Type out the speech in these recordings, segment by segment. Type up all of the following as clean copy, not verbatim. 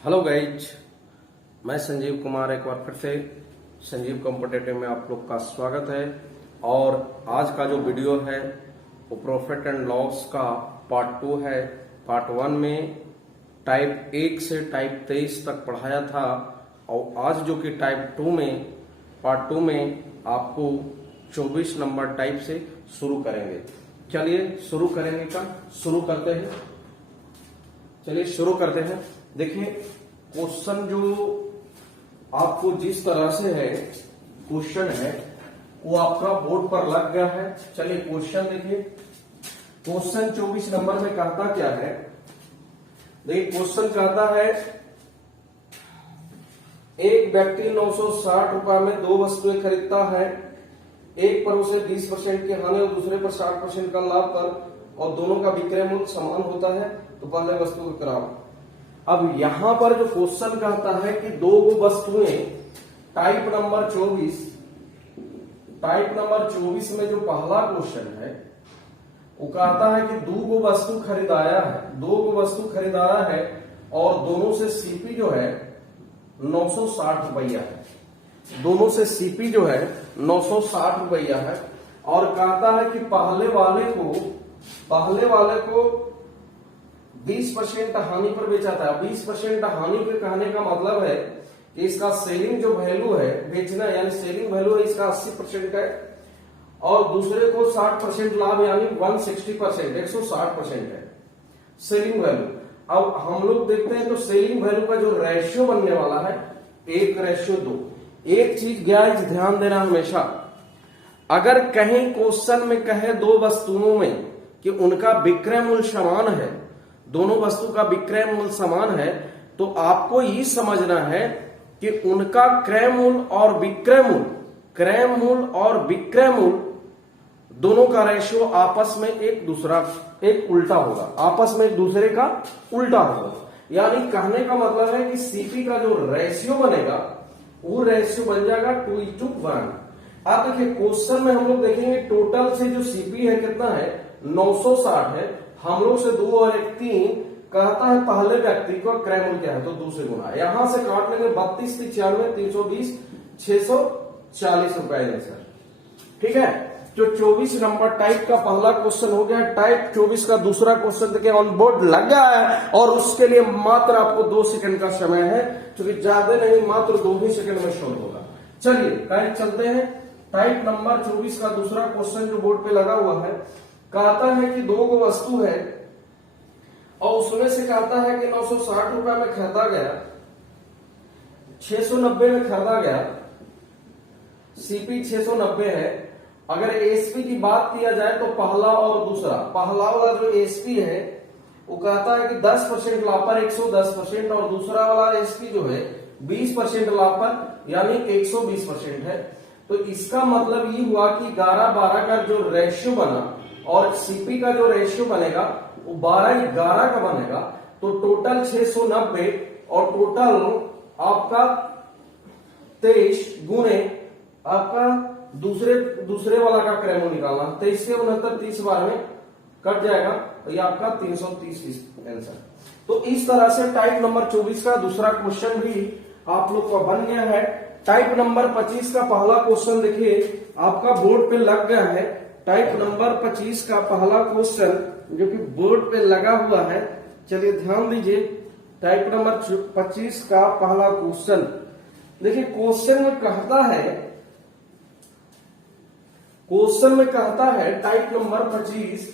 Hello guys, मैं संजीव कुमार एक बार फिर से संजीव कॉम्पिटिटिव में आप लोग का स्वागत है। और आज का जो वीडियो है वो प्रॉफिट एंड लॉस का पार्ट 2 है। पार्ट 1 में टाइप 1 से टाइप 23 तक पढ़ाया था और आज जो कि टाइप 2 में पार्ट 2 में आपको 24 नंबर टाइप से शुरू करेंगे। चलिए शुरू करेंगे का शुरू करते हैं। चलिए शुरू करते हैं। देखिए क्वेश्चन जो आपको जिस तरह से है क्वेश्चन है वो आपका बोर्ड पर लग गया है। चलिए क्वेश्चन देखिए। क्वेश्चन 24 नंबर में कहता क्या है। देखिए क्वेश्चन कहता है एक व्यक्ति 960 रुपए में दो वस्तुएं खरीदता है। एक पर उसे 20% की हानि और दूसरे पर 60% का लाभ पर और दोनों का विक्रय मूल्य समान होता है तो पहले वस्तु को कराओ। अब यहां पर जो क्वेश्चन कहता है कि दो वस्तुएं टाइप नंबर 24 में जो पहला क्वेश्चन है वो कहता है कि दो वस्तु खरीदाया है और दोनों से सीपी जो है 960 रुपया है। दोनों से सीपी जो है 960 रुपया है और कहता है कि पहले वाले को 20% हानि पर बेचा था। 20% हानि पे कहने का मतलब है कि इसका सेलिंग जो वैल्यू है, बेचना यानी सेलिंग वैल्यू है इसका 80% है और दूसरे को 60% लाभ यानी 160% है सेलिंग वैल्यू। अब हम लोग देखते हैं तो सेलिंग वैल्यू का जो रेशियो बनने वाला है 1:2। एक चीज गाइस ध्यान देना हमेशा, अगर कहीं क्वेश्चन में कहे दो वस्तुओं में कि उनका विक्रय मूल्य समान है, दोनों वस्तु का विक्रय मूल्य समान है, तो आपको ये समझना है कि उनका क्रय मूल्य और विक्रय मूल्य दोनों का रेशियो आपस में एक उल्टा होगा, आपस में एक दूसरे का उल्टा होगा। यानी कहने का मतलब है कि सीपी का जो रेशियो बनेगा वो रेशियो बन जाएगा 2:1। आप देखिए क्वेश्चन में हम लोग देखेंगे टोटल से जो सीपी है कितना है 960 है। हम लोग से 2 और 1 3 कहता है पहले व्यक्ति का क्रय मूल्य क्या है तो 2 से गुना। यहां से काट लेंगे 32 96 320 640 रुपए आंसर। ठीक है, जो 24 नंबर टाइप का पहला क्वेश्चन हो गया। टाइप 24 का दूसरा क्वेश्चन देखिए ऑन बोर्ड लग गया है और उसके लिए मात्र आपको 2 सेकंड का समय है, क्योंकि ज्यादा नहीं मात्र 2 ही सेकंड में शॉल्व होगा। चलिए टाइप चलते हैं। टाइप नंबर 24 का दूसरा क्वेश्चन जो बोर्ड पे लगा हुआ है कहता है कि दो वस्तु है और उसमें से कहता है कि 960 रुपए में खरीदा गया, 690 में खरीदा गया, सीपी 690 है। अगर एसपी की बात किया जाए तो पहला वाला जो एसपी है वो कहता है कि 10% लाभ पर 110% और दूसरा वाला एसपी जो है 20% लाभ पर यानी 120% है। तो इसका मतलब ये हुआ कि 11-12 का जो रेशियो बना और सीपी का जो रेशियो बनेगा वो 12-11 का बनेगा। तो टोटल 690 और टोटल आपका 23 गुने आपका दूसरे वाला का क्रय मूल्य निकालना। 23 से 69 30 बार में कट जाएगा तो ये आपका 330 आंसर। तो इस तरह से टाइप नंबर 24 का दूसरा क्वेश्चन भी आप लोग का बन गया है। टाइप नंबर 25 का पहला क्वेश्चन देखिए आपका बोर्ड पे लग गया है। टाइप नंबर 25 का पहला क्वेश्चन जो कि बोर्ड पे लगा हुआ है, चलिए ध्यान दीजिए। टाइप नंबर 25 का पहला क्वेश्चन देखिए। क्वेश्चन में कहता है टाइप नंबर 25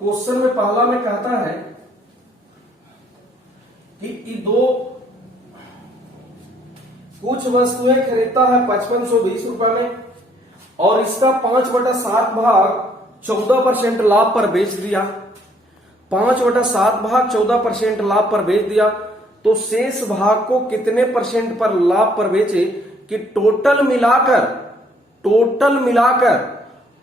क्वेश्चन में पहला में कहता है कि दो कुछ वस्तुएं खरीदता है 5520 रुपए में और इसका 5/7 भाग 14% लाभ पर बेच दिया। 5/7 भाग 14% लाभ पर बेच दिया तो शेष भाग को कितने परसेंट पर लाभ पर बेचे कि टोटल मिलाकर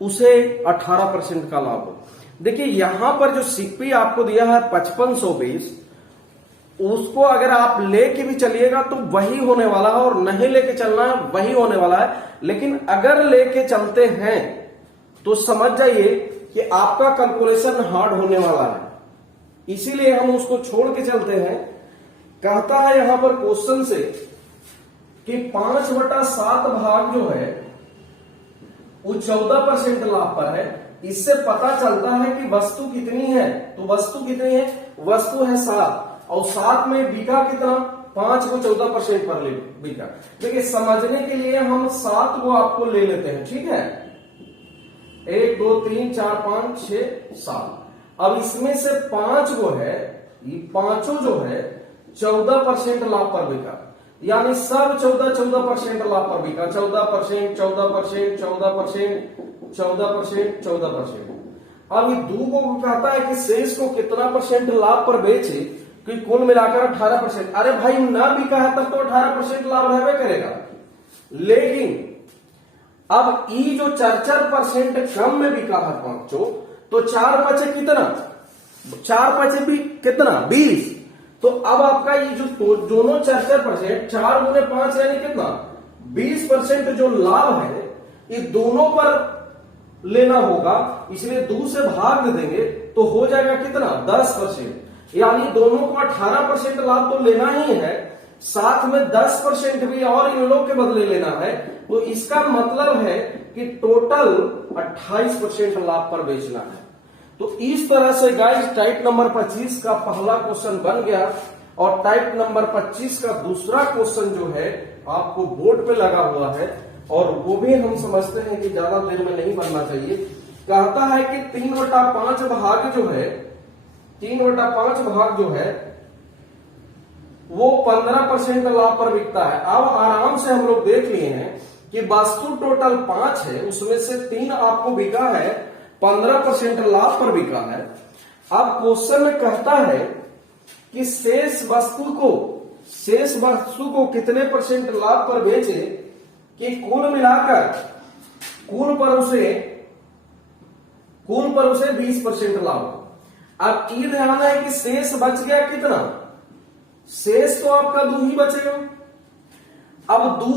उसे 18% का लाभ हो। देखिए यहां पर जो सीपी आपको दिया है 5520, उसको अगर आप लेके भी चलिएगा तो वही होने वाला है और नहीं लेके चलना है वही होने वाला है। लेकिन अगर लेके चलते हैं तो समझ जाइए कि आपका कैलकुलेशन हार्ड होने वाला है। इसीलिए हम उसको छोड़ के चलते हैं। कहता है यहां पर क्वेश्चन से कि 5/7 भाग जो है वो 14% लाभ पर है। इससे पता चलता है कि वस्तु कितनी है। तो वस्तु कितनी है? वस्तु है 7 और 7 में बिका कितना? 5 को 14% पर बिका। देखिए समझने के लिए हम 7 को आपको ले लेते हैं, ठीक है। 1 2 3 4 5 6 7। अब इसमें से 5 को है, ये पांचों जो है 14% लाभ पर बिका, यानी सब 14% लाभ पर बिका। 14%, 14%, 14%, 14%, 14%। अब ये दो को कहता है कि शेष को कितना परसेंट लाभ पर बेचे, कि कुल मिलाकर 18%। अरे भाई ना बिका है तब तो 18% लाभ रहबे करेगा। लेकिन अब ई जो 4% कम में बिका है पांचों, तो 4 पचे कितना? 4 पचे भी कितना? 20। तो अब आपका ये जो दोनों 4%, 4 गुने 5 यानी कितना? 20% जो लाभ है ये दोनों पर लेना होगा, इसलिए 2 से भाग देंगे तो हो जाएगा कितना? 10%। यानी दोनों को 18% लाभ तो लेना ही है, साथ में 10% भी और इन लोग के बदले लेना है। तो इसका मतलब है कि टोटल 28% लाभ पर बेचना है। तो इस तरह से गाइस टाइप नंबर 25 का पहला क्वेश्चन बन गया और टाइप नंबर 25 का दूसरा क्वेश्चन जो है आपको बोर्ड पे लगा हुआ है और वो भी हम समझते हैं कि ज्यादा देर में नहीं बनना चाहिए। कहता है कि 3/5 भाग जो है, 3/5 भाग जो है वो 15% लाभ पर बिकता है। अब आराम से हम लोग देख लिए हैं कि वस्तु टोटल 5 है, उसमें से 3 आपको बिका है, 15% लाभ पर बिका है। अब क्वेश्चन में कहता है कि शेष वस्तु को कितने परसेंट लाभ पर बेचे कि कुल मिलाकर कुल पर उसे 20% लाभ हो। अब ये ध्यान है कि शेष बच गया कितना? शेष तो आपका 2 ही बचेगा। अब दो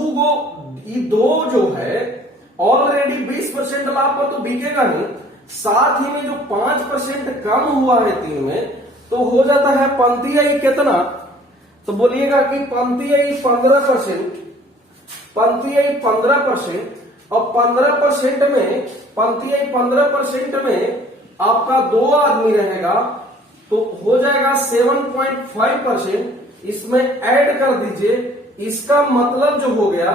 जो है ऑलरेडी 20% लाभ पर तो बिकेगा नहीं, साथ ही में जो 5% कम हुआ है 3 में, तो हो जाता है पंक्तियाई कितना? तो बोलिएगा कि पंक्तियाई 15%, पंक्तियाई 15%, और 15% में, पंक्तियाई 15% में आपका 2 आदमी रहेगा तो हो जाएगा 7.5%। इसमें ऐड कर दीजिए, इसका मतलब जो हो गया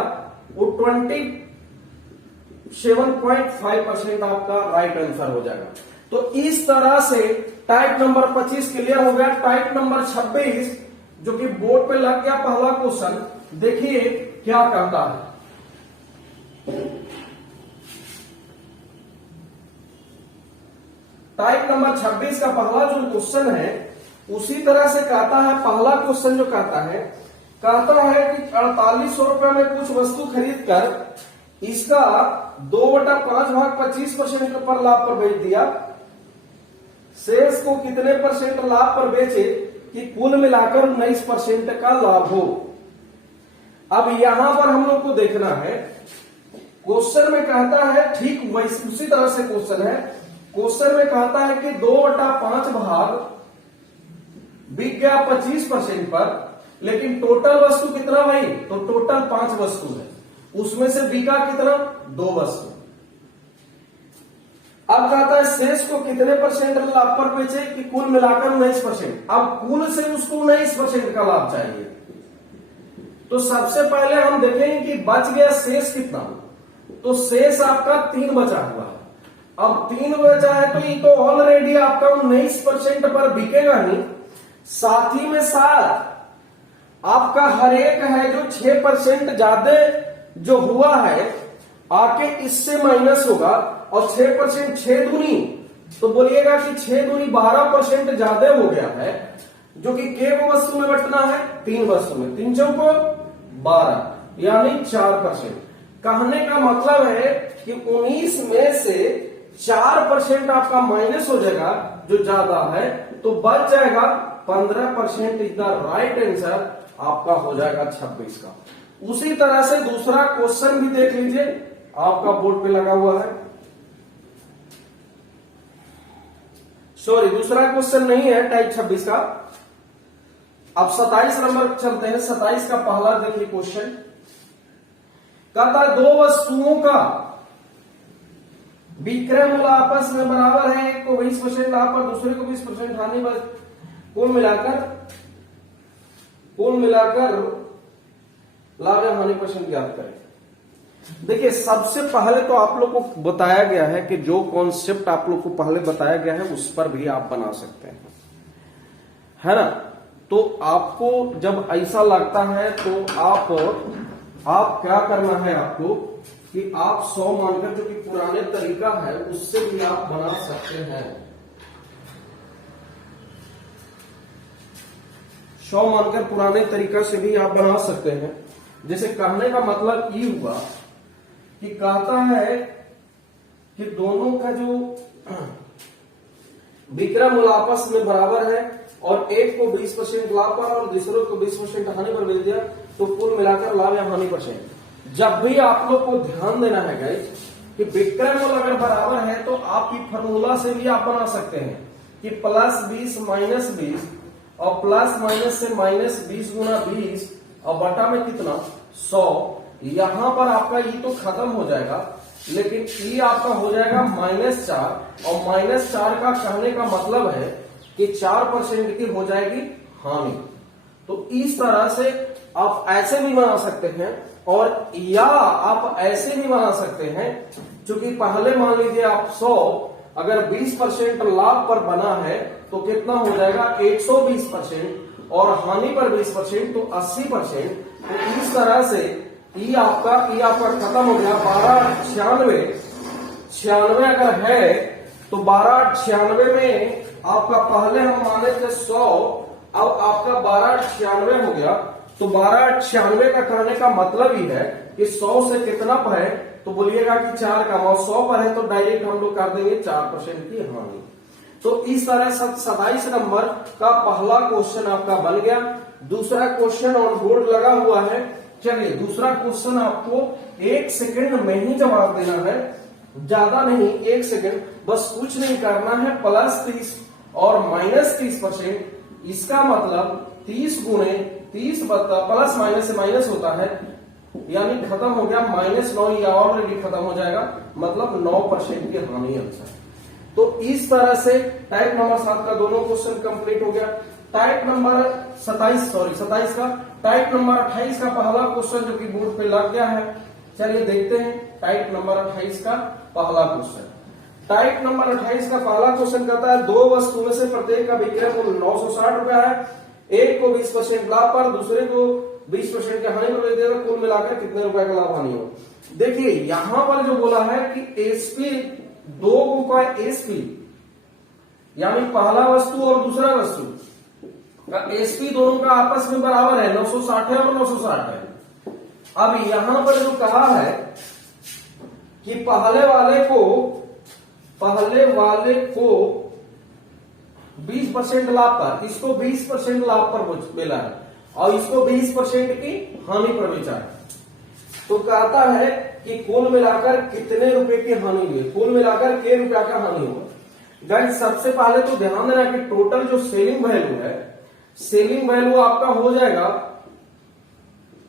वो 27.5% आपका राइट आंसर हो जाएगा। तो इस तरह से टाइप नंबर 25 क्लियर हो गया। टाइप नंबर 26 जो कि बोर्ड पे लग गया पहला क्वेश्चन, देखिए क्या कहता है। टाइप नंबर 26 का पहला जो क्वेश्चन है उसी तरह से कहता है। पहला क्वेश्चन जो कहता है कि 4800 रुपए में कुछ वस्तु खरीद कर इसका 2/5 भाग 25% पर लाभ पर बेच दिया। शेष को कितने परसेंट लाभ पर बेचे कि कुल मिलाकर 19% का लाभ हो। अब यहां पर हम लोग को देखना है, क्वेश्चन में कहता है ठीक वैसे उसी तरह से क्वेश्चन है। क्वेश्चन में कहता है कि 2/5 भाग बिक गया 25% पर, लेकिन टोटल वस्तु कितना भाई? तो टोटल 5 वस्तु है, उसमें से बिका कितना? 2 वस्तु। अब कहता है शेष को कितने परसेंट लाभ पर बेचे कि कुल मिलाकर 19%। अब कुल से उसको 19% का लाभ चाहिए। तो सबसे पहले हम देखेंगे कि बच गया शेष कितना। तो शेष आपका 3 बचा हुआ है। अब 3 बचा है तो ये तो ऑलरेडी आपका 19% पर बिकेगा नहीं, साथ ही में साथ आपका हर एक है जो 6% ज्यादा जो हुआ है आके इससे माइनस होगा, और 6% 6 दूनी, तो बोलिएगा कि 6 दूनी 12% ज्यादा हो गया है, जो कि को वस्तु में बंटना है 3 वस्तु में, 3 चौको 12 यानी 4%। कहने का मतलब है कि 19 में से 4% आपका माइनस हो जाएगा जो ज्यादा है, तो बच जाएगा 15%। इज द राइट आंसर आपका हो जाएगा 26 का। उसी तरह से दूसरा क्वेश्चन भी देख लीजिए, आपका बोर्ड पे लगा हुआ है। सॉरी दूसरा क्वेश्चन नहीं है टाइप 26 का। अब 27 नंबर चलते हैं। 27 का पहला देखिए क्वेश्चन, कहता है दो वस्तुओं का विक्रय मूल्य आपस में बराबर है, एक को 20% लाभ पर दूसरे को 20% हानि पर, कुल मिलाकर लाभ या हानि परसेंट ज्ञात करें। देखिए सबसे पहले तो आप लोग को बताया गया है कि जो कॉन्सेप्ट आप लोग को पहले बताया गया है उस पर भी आप बना सकते हैं, है ना। तो आपको जब ऐसा लगता है तो आप क्या करना है आपको कि आप 100 मानकर, जो कि पुराने तरीका है उससे भी आप बना सकते हैं। 100 मानकर पुराने तरीका से भी आप बना सकते हैं। जैसे कहने का मतलब ये हुआ कि कहता है कि दोनों का जो विक्रय मूल्य आपस में बराबर है और एक को 20% लाभ पर और दूसरे को 20% हानि पर बेच दिया, तो कुल मिलाकर लाभ या हानि परसेंट। जब भी आप लोग को ध्यान देना है गाइस कि विक्रय मूल्य अगर बराबर है तो आपकी फार्मूला से भी आप बना सकते हैं कि +20 -20 और प्लस माइनस से -20 गुना 20 और बटा में कितना 100। यहां पर आपका ये तो खत्म हो जाएगा, लेकिन ये आपका हो जाएगा -4 और -4 का कहने का मतलब है कि 4% की हो जाएगी हानि। तो इस तरह से आप ऐसे भी बना सकते हैं और या आप ऐसे भी बना सकते हैं, क्योंकि पहले मान लीजिए आप 100 अगर 20% लाभ पर बना है तो कितना हो जाएगा 120% और हानि पर 20% तो 80%। तो इस तरह से ये आपका खत्म हो गया। 1296 अगर है तो 1296 में आपका पहले हम माने थे 100, अब आपका 1296 हो गया। तो 1296 का कहने का मतलब ही है कि 100 से कितना पर है, तो बोलिएगा कि 4 का, और 100 पर है तो डायरेक्ट हम लोग कर देंगे 4% की हानि। तो इस तरह 27 नंबर का पहला क्वेश्चन आपका बन गया। दूसरा क्वेश्चन ऑन बोर्ड लगा हुआ है। चलिए दूसरा क्वेश्चन आपको 1 सेकंड में ही जवाब देना है, ज्यादा नहीं, 1 सेकंड बस। कुछ नहीं करना है, +30 और -30%। इसका मतलब 30 गुणे 30 प्लस माइनस से माइनस होता है, यानी खत्म हो गया -9, या ऑलरेडी खत्म हो जाएगा, मतलब 9% की हानि आंसर। तो इस तरह से टाइप नंबर 7 का दोनों क्वेश्चन कंप्लीट हो गया। टाइप नंबर 27 का टाइप नंबर 28 का पहला क्वेश्चन जो कि बोर्ड पे लग गया है। चलिए देखते हैं टाइप नंबर 28 का पहला क्वेश्चन। टाइप नंबर 28 का पहला क्वेश्चन कहता है दो वस्तु में से प्रत्येक का विक्रय मूल्य 960 रुपया है, एक को 20% लाभ पर दूसरे को 20% की हानि पर देगा, कुल मिलाकर कितने रुपए का लाभ हानि हो। देखिए यहां पर जो बोला है कि एसपी, दो का एसपी यानी पहला वस्तु और दूसरा वस्तु का एसपी दोनों का आपस में बराबर है, 960 है और 960 है। अब यहां पर जो कहा है कि पहले वाले को 20% लाभ पर, इसको 20% लाभ पर मिला है और इसको 20% की हानि पर बेचा है। तो कहता है कि कुल मिलाकर कितने रुपए की हानि हुई, कुल मिलाकर के रुपया का हानि हुआ। गाइस सबसे पहले तो ध्यान देना कि टोटल जो सेलिंग वैल्यू है, सेलिंग वैल्यू आपका हो जाएगा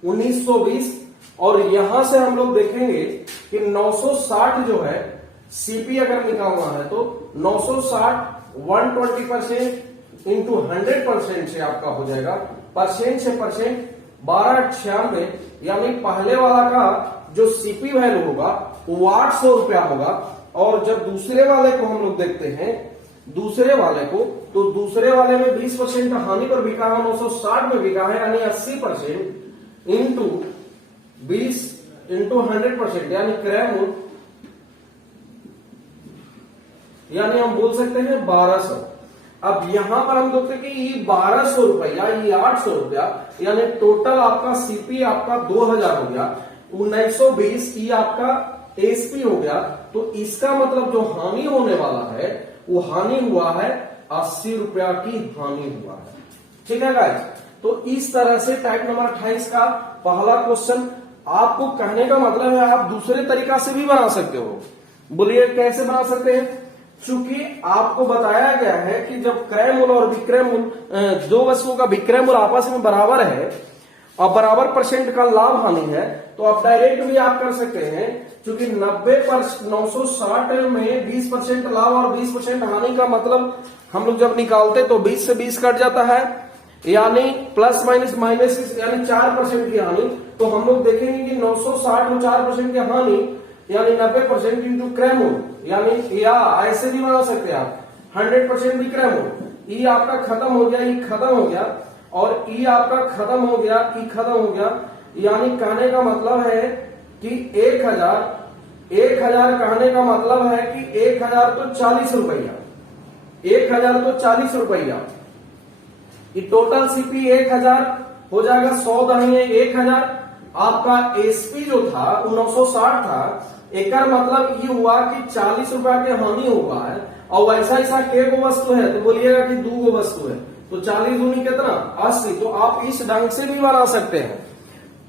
1920 और यहां से हम लोग देखेंगे कि 960 जो है सीपी अगर निकालना है तो 960 120% इंटू 100% से आपका हो जाएगा, परसेंट से परसेंट 1296, यानी पहले वाला का जो सीपी वैल्यू होगा वो 800 रुपया होगा। और जब दूसरे वाले को हम लोग देखते हैं, दूसरे वाले को, तो दूसरे वाले में 20% हानि पर बिका है, 960 में बिका है, यानी 80% इंटू 20 इंटू 100%, यानी क्रय मूल्य, यानी हम बोल सकते हैं 1200। अब यहां पर हम देखते हैं कि ये 1200 रुपया, ये 800 रुपया, यानी टोटल आपका सीपी आपका 2000 हो गया, 1920 ये आपका एसपी हो गया। तो इसका मतलब जो हानि होने वाला है वो हानि हुआ है 80 रुपया की हानि हुआ है। ठीक है गाइस, तो इस तरह से टाइप नंबर 28 का पहला क्वेश्चन, आपको कहने का मतलब है आप दूसरे तरीका से भी बना सकते हो। बोलिए कैसे बना सकते हैं। चूंकि आपको बताया गया है कि जब क्रय मूल्य और विक्रय मूल्य, दो वस्तुओं का विक्रय मूल्य आपस में बराबर है और बराबर परसेंट का लाभ हानि है, तो आप डायरेक्ट भी आप कर सकते हैं। क्योंकि 960 में 20% लाभ और 20% हानि का मतलब हम लोग जब निकालते तो 20 से 20 कट जाता है, यानी प्लस माइनस माइनस यानी 4% की हानि। तो हम लोग देखेंगे कि 960 में 4% की हानि यानी 90% इंटू क्रय मूल्य, यानी या ऐसे भी बना सकते हैं आप 100% विक्रय मूल्य। ई आपका खत्म हो गया, ई खत्म हो गया और ई आपका खत्म हो गया, ई खत्म हो गया। यानी कहने का मतलब है कि 1000 कहने का मतलब है कि 1000 तो 40 रुपया, 1000 तो 40 रुपया। टोटल सीपी 1000 हो जाएगा, 100 दाहिने 1000। आपका एसपी जो था वो 960 था। एक मतलब ये हुआ कि 40 रुपया के हानि हुआ है और वैसा ऐसा के गो वस्तु है तो बोलिएगा कि 2 गो वस्तु है, तो 40 दूनी कितना 80। तो आप इस ढंग से भी बना सकते हैं।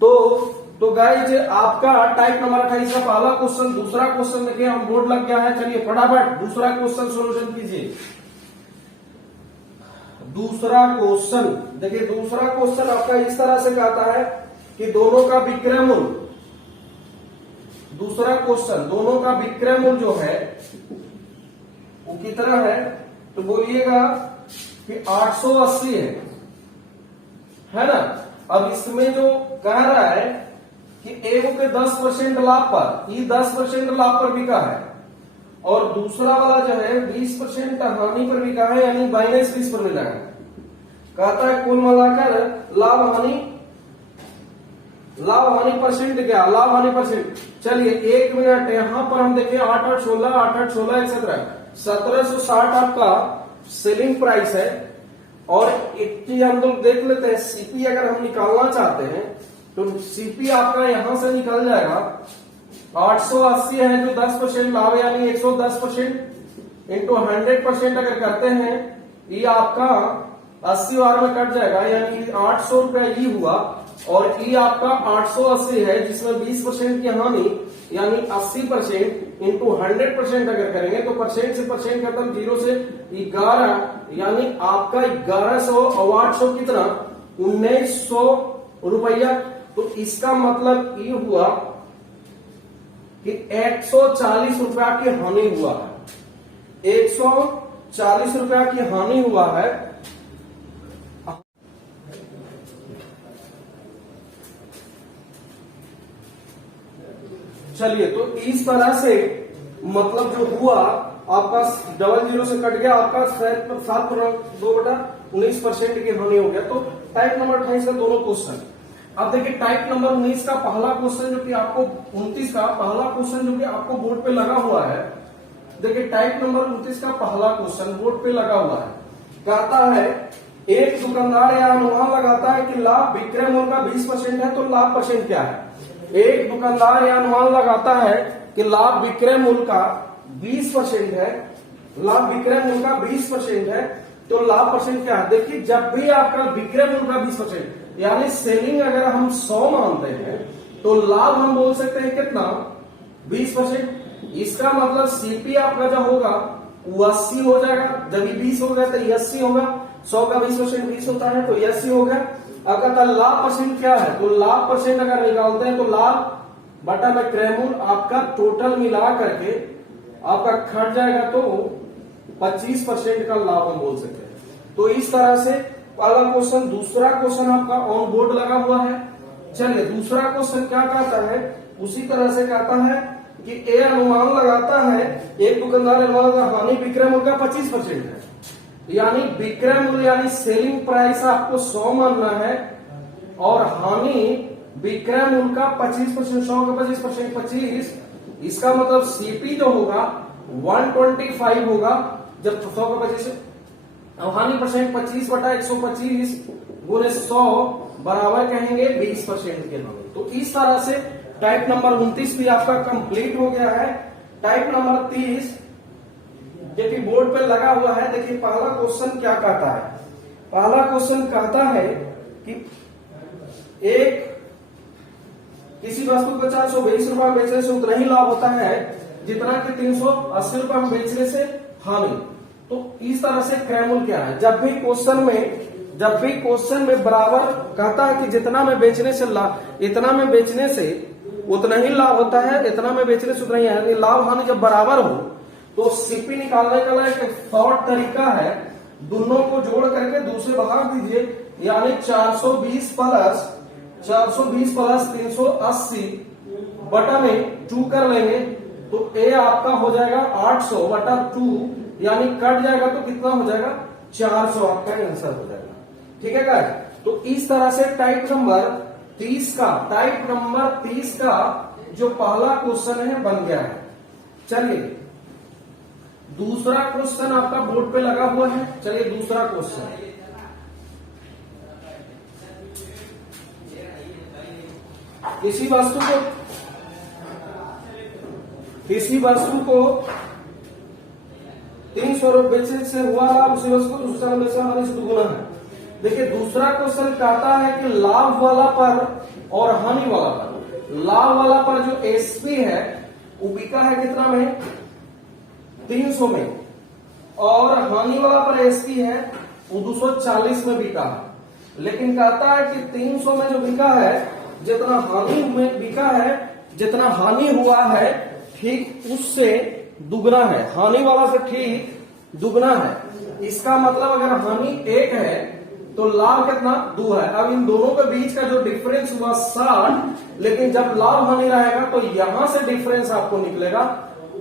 तो गाइज आपका टाइप नंबर 28 का पहला क्वेश्चन, दूसरा क्वेश्चन देखिए हम बोर्ड लग गया है। चलिए फटाफट दूसरा क्वेश्चन सोल्यूशन कीजिए। दूसरा क्वेश्चन देखिए, दूसरा क्वेश्चन आपका इस तरह से कहता है कि दोनों का विक्रय मूल्य, दूसरा क्वेश्चन दोनों का विक्रय मूल्य जो है वो कितना है, तो बोलिएगा कि 880 है ना। अब इसमें जो कह रहा है कि एगो के 10% लाभ पर, ये 10% लाभ पर बिका है और दूसरा वाला जो है 20% हानि पर बिका है, यानी -20 पर मिला है। कहता है कुल मिलाकर लाभ हानि परसेंट क्या, लाभ हानि परसेंट। चलिए 1 मिनट, यहां पर हम देखें 8 8 16 8 8 16 एक्सेट्रा 1760 आपका सेलिंग प्राइस है। और एक चीज हम लोग देख लेते हैं, सीपी अगर हम निकालना चाहते हैं तो सीपी आपका यहां से निकल जाएगा 880 है जो 10% लाभ, यानी 110% इंटू 100% अगर करते हैं ये आपका 80 बार में कट जाएगा, यानी 800 रुपया ये हुआ। और ये आपका 880 है जिसमें 20% की हानि यानी 80% इंटू 100% अगर करेंगे तो परसेंट से परसेंट खत्म, 0 से 11, यानी आपका 1100 और 800 कितना 1900 रुपया। तो इसका मतलब ये हुआ कि 140 रुपया की हानि हुआ है, 140 रुपया की हानि हुआ है। चलिए तो इस तरह से मतलब जो हुआ आपका 00 से कट गया, आपका 7.2/19% की हानि हो गया। तो टाइप नंबर 28 का दोनों क्वेश्चन। अब देखिए टाइप नंबर 19 का पहला क्वेश्चन जो कि आपको 29 का पहला क्वेश्चन जो कि आपको बोर्ड पे लगा हुआ है। देखिए टाइप नंबर 29 का पहला क्वेश्चन बोर्ड पे लगा हुआ है। कहता है एक दुकानदार यह अनुमान लगाता है कि लाभ विक्रय मूल्य का 20% है, तो लाभ परसेंट क्या है। एक दुकानदार यह अनुमान लगाता है कि लाभ विक्रय मूल्य का 20% है, लाभ विक्रय मूल्य का 20% है, तो लाभ परसेंट क्या है। देखिए जब भी आपका विक्रय मूल्य का 20% यानी सेलिंग अगर हम 100 मानते हैं तो लाभ हम बोल सकते हैं कितना 20%। इसका मतलब सीपी आपका जो होगा वो 80 हो जाएगा। जब 20 हो गया तो 80 होगा, 100 का 20% 20 होता है तो 80 हो गया। अगर लाभ परसेंट क्या है, तो लाभ परसेंट अगर निकालते हैं तो लाभ बटा विक्रय मूल्य आपका टोटल मिला करके आपका खट जाएगा, तो 25% का लाभ हम बोल सकते हैं। तो इस तरह से पहला क्वेश्चन। दूसरा क्वेश्चन आपका ऑन बोर्ड लगा हुआ है। चलिए दूसरा क्वेश्चन क्या कहता है, उसी तरह से कहता है कि ए अनुमान लगाता है, एक दुकानदार अनुमान हानि विक्रय मूल्य का 25% है, यानी विक्रय मूल्य यानी सेलिंग प्राइस आपको 100 मानना है और हानि विक्रय मूल्य का 25%, 100 का 25%, 25। इसका मतलब सीपी जो होगा 125 होगा जब 100 का 25, हानि परसेंट 25/125 गुणे 100 बराबर कहेंगे 20% के हानि। तो इस तरह से टाइप नंबर 29 भी आपका कंप्लीट हो गया है। टाइप नंबर 30 जो कि बोर्ड पे लगा हुआ है। देखिए पहला क्वेश्चन क्या कहता है। पहला क्वेश्चन कहता है कि एक किसी वस्तु को 420 रुपया बेचने से उतना ही लाभ होता है जितना कि 380 रुपया बेचने से हानि। तो इस तरह से क्रय क्या है, जब भी क्वेश्चन में बराबर कहता है कि जितना में बेचने से लाभ, इतना में बेचने से उतना ही लाभ होता है, इतना में बेचने से उतना ही है, लाभ हानि जब बराबर हो तो सीपी निकालने का एक शॉर्ट तरीका है, दोनों को जोड़ करके दूसरे भाग दीजिए, यानी 420 प्लस 380 बटा में 2 कर लेंगे तो ए आपका हो जाएगा 800 बटा 2, यानी कट जाएगा तो कितना हो जाएगा 400, आपका आंसर हो जाएगा। ठीक है गाइस, तो इस तरह से टाइप नंबर 30 का जो पहला क्वेश्चन है बन गया है। चलिए दूसरा क्वेश्चन आपका बोर्ड पे लगा हुआ है। चलिए दूसरा क्वेश्चन, किसी वस्तु को 300 रुपए से हुआ लाभ, उसी वस्तु को दूसरा हानि से दुगुना है। देखिए दूसरा क्वेश्चन कहता है कि लाभ वाला पर और हानि वाला पर, लाभ वाला पर जो एसपी है वो बिका है कितना में 300 में, और हानि वाला पर एसपी है वो 240 में बिका है। लेकिन कहता है कि 300 में जो बिका है, जितना हानि में बिका है, जितना हानि हुआ है ठीक उससे दुगना है, हानि वाला से ठीक दुगना है। इसका मतलब अगर हानि 1 है तो लाभ कितना 2 है। अब इन दोनों के बीच का जो डिफरेंस हुआ 60, लेकिन जब लाभ हानि रहेगा तो यहां से डिफरेंस आपको निकलेगा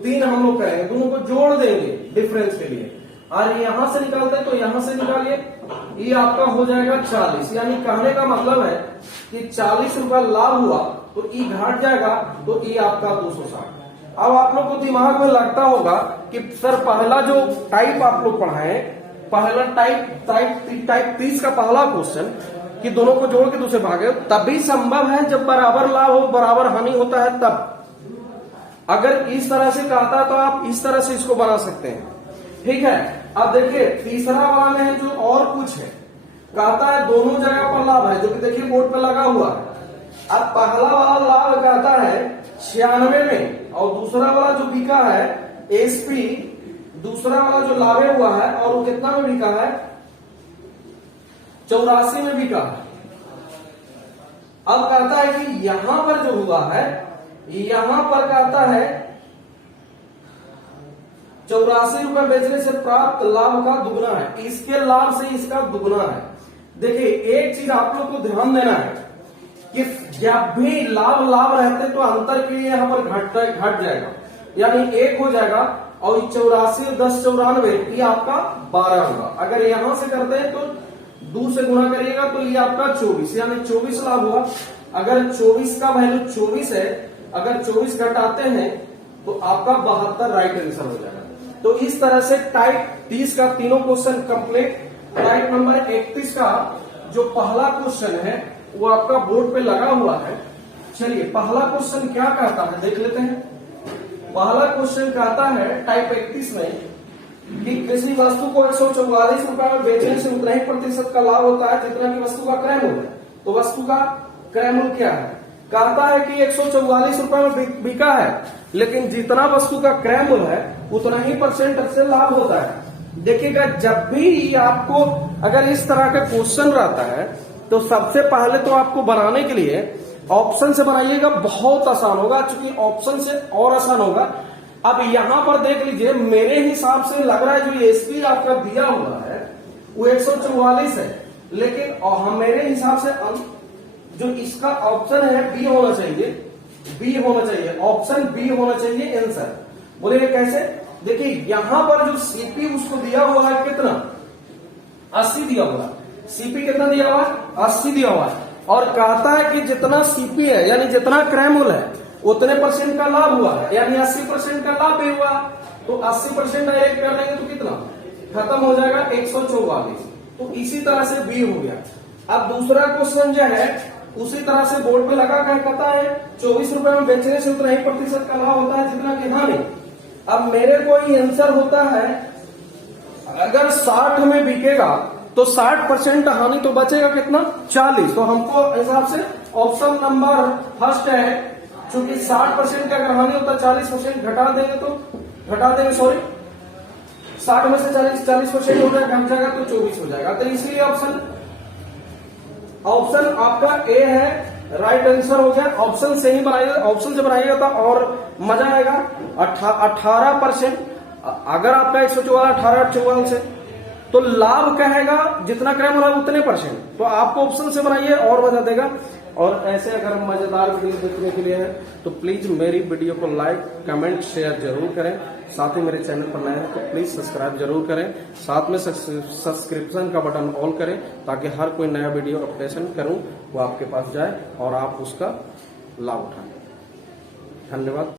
3, हम लोग करेंगे, दोनों को जोड़ देंगे डिफरेंस के लिए, और यहां से निकालते हैं तो यहां से निकालिए, ये आपका हो जाएगा 40। यानी कहने का मतलब है कि 40 रुपया लाभ हुआ तो ई घट जाएगा तो ई आपका 260। अब आप लोग को दिमाग में लगता होगा कि सर पहला जो टाइप आप लोग पढ़ाए, पहला टाइप 30 का पहला क्वेश्चन कि दोनों को जोड़ के दूसरे भागे, तभी संभव है जब बराबर लाभ हो बराबर हानि होता है तब। अगर इस तरह से कहता तो आप इस तरह से इसको बना सकते हैं। ठीक है, अब देखिए तीसरा वाला में है जो और कुछ है, कहता है दोनों जगह पर लाभ है, जो कि देखिए बोर्ड पे लगा हुआ है। अब पहला वाला लाभ कहता है 96 में, और दूसरा वाला जो बिका है एसपी, दूसरा वाला जो लाभे हुआ है और वो कितना में बिका है 84 में बिका है। अब कहता है कि यहां पर जो हुआ है, यहां पर कहता है 84 रुपए बेचने से प्राप्त लाभ का दुगना है, इसके लाभ से इसका दुगना है। देखिए एक चीज आप लोग को ध्यान देना है कि जब भी लाभ रहते तो अंतर के लिए यहां पर घट जाएगा, यानी 1 हो जाएगा, और 84 और 10 94 ये आपका 12 होगा। अगर यहां से करते हैं तो 2 से गुणा करिएगा तो ये आपका 24, यानी 24 लाभ हुआ। अगर 24 का वैल्यू 24 है, अगर 24 घटाते हैं तो आपका 72 राइट आंसर हो जाएगा। तो इस तरह से टाइप 30 का तीनों क्वेश्चन कंप्लीट। टाइप नंबर 31 का जो पहला क्वेश्चन है वो आपका बोर्ड पे लगा हुआ है। चलिए पहला क्वेश्चन क्या कहता है देख लेते हैं। पहला क्वेश्चन कहता है टाइप 31 में कि किसी वस्तु को 144 रुपए में बेचने से उतना ही प्रतिशत का लाभ होता है जितना की वस्तु का क्रय मूल्य है। तो वस्तु का क्रय मूल्य क्या है, कहता है कि 144 रुपए में बिका है, लेकिन जितना वस्तु का क्रय मूल्य है उतना ही परसेंट से लाभ होता है। देखिएगा जब भी आपको अगर इस तरह का क्वेश्चन रहता है तो सबसे पहले तो आपको बनाने के लिए ऑप्शन से बनाइएगा, बहुत आसान होगा, क्योंकि ऑप्शन से और आसान होगा। अब यहां पर देख लीजिए, मेरे हिसाब से लग रहा है जो एसपी आपका दिया हुआ है वो 144 है, लेकिन मेरे हिसाब से जो इसका ऑप्शन है बी होना चाहिए, बी होना चाहिए, ऑप्शन बी होना चाहिए आंसर। बोलिए कैसे, देखिए यहां पर जो सीपी उसको दिया हुआ है कितना 80 दिया हुआ है, सीपी कितना दिया हुआ है 80 दिया हुआ है, और कहता है कि जितना सीपी है यानी जितना क्रय मूल्य है उतने परसेंट का लाभ हुआ है, यानी 80% का लाभ भी हुआ। तो 80% डायरेक्ट कर देंगे तो कितना खत्म हो जाएगा 144। तो इसी तरह से बी हो गया। अब दूसरा क्वेश्चन जो है उसी तरह से बोर्ड पे लगा कर कहता है 24 रुपए में बेचने से उतना ही प्रतिशत का लाभ होता है जितना कि हानि। अब मेरे को ये आंसर होता है अगर 60 में बिकेगा तो 60% हानि, तो बचेगा कितना 40। तो हमको हिसाब से ऑप्शन नंबर फर्स्ट है, क्योंकि 60% का अगर हानि होता है 40% घटा देंगे, 60 60 में से 40% हो जाएगा, घट जाएगा तो 24 हो जाएगा। तो इसलिए ऑप्शन आपका ए है राइट आंसर हो गया। ऑप्शन से ही बनाइए, ऑप्शन से बनाइएगा तो और मजा आएगा। 18%, अगर आपका 114 18 से, तो लाभ कहेगा जितना क्रम हो रहा है उतने %, तो आपको ऑप्शन से बनाइए और मजा देगा। और ऐसे अगर मजेदार वीडियो देखने के लिए है तो प्लीज मेरी वीडियो को लाइक कमेंट शेयर जरूर करें। साथ ही मेरे चैनल पर नए हैं तो प्लीज सब्सक्राइब जरूर करें। साथ में सब्सक्रिप्शन का बटन ऑल करें ताकि हर कोई नया वीडियो अपडेशन करूं वो आपके पास जाए और आप उसका लाभ उठाएं। धन्यवाद।